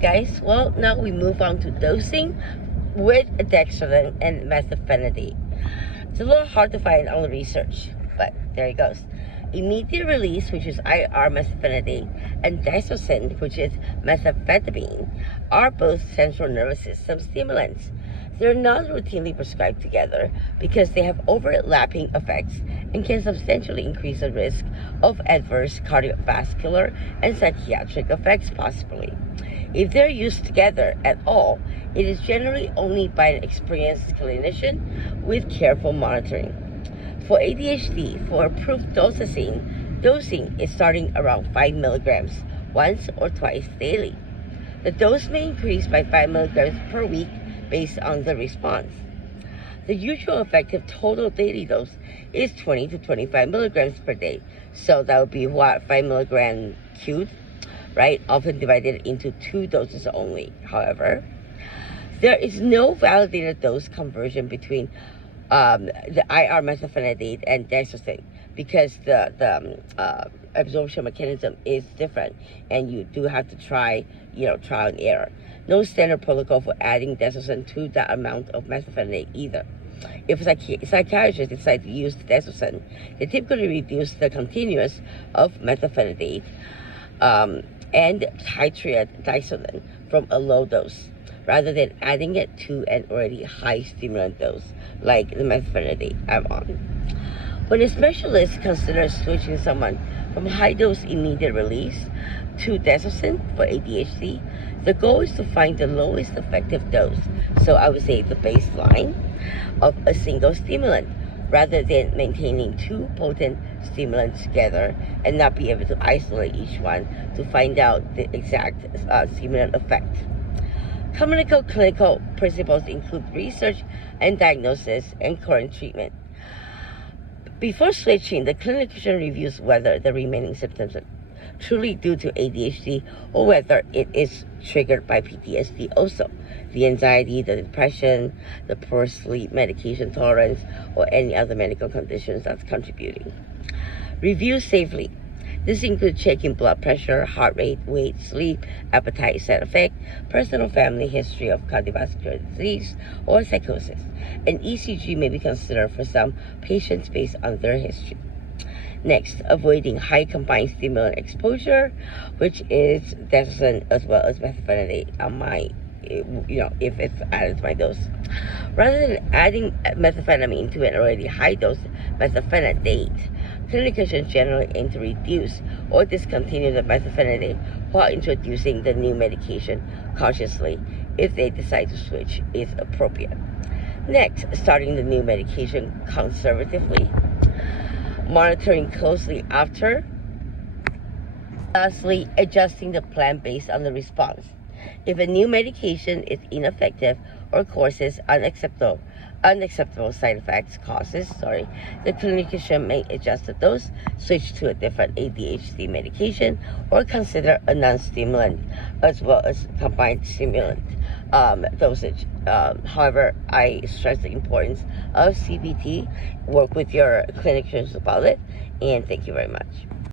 Guys, well, now we move on to dosing with Desoxyn and methylphenidate. It's a little hard to find on the research, but there it goes. Immediate release, which is IR methylphenidate, and Desoxyn, which is methamphetamine, are both central nervous system stimulants. They're not routinely prescribed together because they have overlapping effects and can substantially increase the risk of adverse cardiovascular and psychiatric effects possibly. If they're used together at all, it is generally only by an experienced clinician with careful monitoring. For ADHD, for approved dosing is starting around 5 milligrams once or twice daily. The dose may increase by 5 milligrams per week based on the response. The usual effective total daily dose is 20 to 25 milligrams per day. So that would be 5 milligram cubed, right? Often divided into 2 doses only. However, there is no validated dose conversion between the IR methylphenidate and Desoxyn because the absorption mechanism is different, and you do have to try trial and error. No standard protocol for adding Desoxyn to that amount of methylphenidate either. If psychiatrists decide to use Desoxyn, they typically reduce the continuous of methylphenidate and titrate Desoxyn from a low dose, rather than adding it to an already high stimulant dose, like the methylphenidate I'm on. When a specialist considers switching someone from high-dose immediate release to Desoxyn for ADHD, the goal is to find the lowest effective dose, so I would say the baseline of a single stimulant, rather than maintaining 2 potent stimulants together and not be able to isolate each one to find out the exact stimulant effect. Clinical principles include research and diagnosis and current treatment. Before switching, the clinician reviews whether the remaining symptoms are truly due to ADHD or whether it is triggered by PTSD also, the anxiety, the depression, the poor sleep, medication tolerance, or any other medical conditions that's contributing. Review safely. This includes checking blood pressure, heart rate, weight, sleep, appetite, side effect, personal family history of cardiovascular disease or psychosis. An ECG may be considered for some patients based on their history. Next, avoiding high combined stimulant exposure, which is Desoxyn as well as methylphenidate on my, if it's added to my dose. Rather than adding methamphetamine to an already high dose methylphenidate, clinicians generally aim to reduce or discontinue the methylphenidate while introducing the new medication cautiously if they decide to switch is appropriate. Next, starting the new medication conservatively, monitoring closely after. Lastly, adjusting the plan based on the response. If a new medication is ineffective or causes unacceptable side effects, the clinician may adjust the dose, switch to a different ADHD medication, or consider a non-stimulant as well as combined stimulant dosage. However, I stress the importance of CBT. Work with your clinicians about it, and thank you very much.